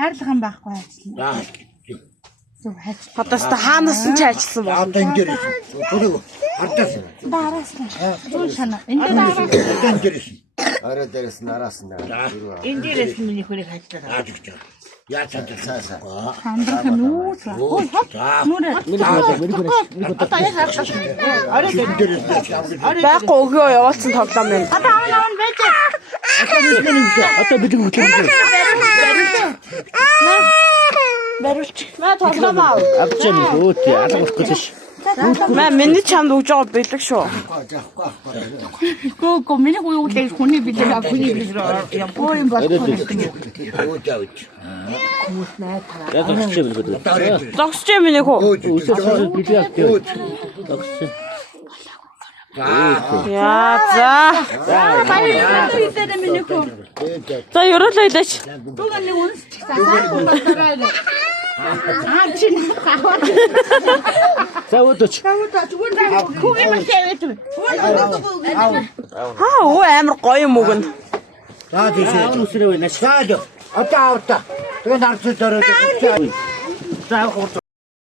Хайрлах юм байхгүй ажиллана. Одоо хаанаас нь ч ажилласан байна. Одоо энэ дээр хардаас. Дараас нь. Зүүн санаа. Энэ дээр Арай дээрээс нараас нь. Энэ дээрээс миний хөрийг хажлаа. Яаж гэж. Яаж чадсан. хандах нүүс. Ой хот. Нүрээ. Одоо яг харах. Арай дээрээс. Байхгүй өгөө явуулсан тоглоом байна. Одоо аав байж. Одоо бид Барилч. Маа тоглоом аа. авчаа нэг өөтэй алга болох гэж. Маа миний чамд өгж байгаа бэлэг шүү. Гоо миний хүйгтэй хүний билээ хүний билээ юм боо юм байна. Өөтэй авч. Яг авч юм гэдэг. Зогсож юм миний хүү. Яа за. Баярлалаа хийдэ миний хүү. За ёроолоо илээч. Түгэн нэг үнс часаа батараа. Чинь хаваа. За өдөөч. Хүүгээ мачээд. Хаа өө амар гоё юм өгнө. За тийш. Үсрээ байна. Саад. Одоо авта. Тэгээ нарцуу дөрөө. За хурц.